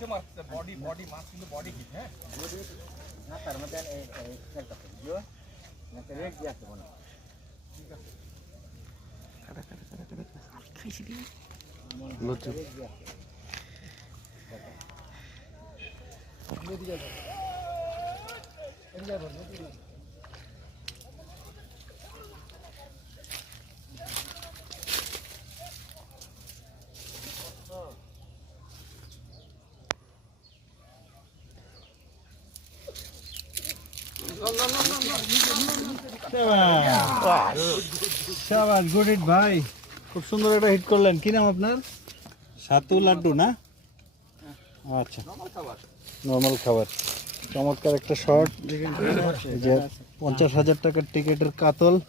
যে মাছ body body mass কিন্তু body কি হ্যাঁ না তার মধ্যে এই একটা ভিডিও না তো রেট দিতে হবে না খাইছি দি লজ্জা শাবাশ গুড হিট ভাই, খুব সুন্দর একটা হিট করলেন। কি নাম আপনার? সাতু লাড্ডু না? আচ্ছা, নর্মাল খাবার। চমৎকার একটা শট। যে 50,000 টাকার টিকেটের কাতল।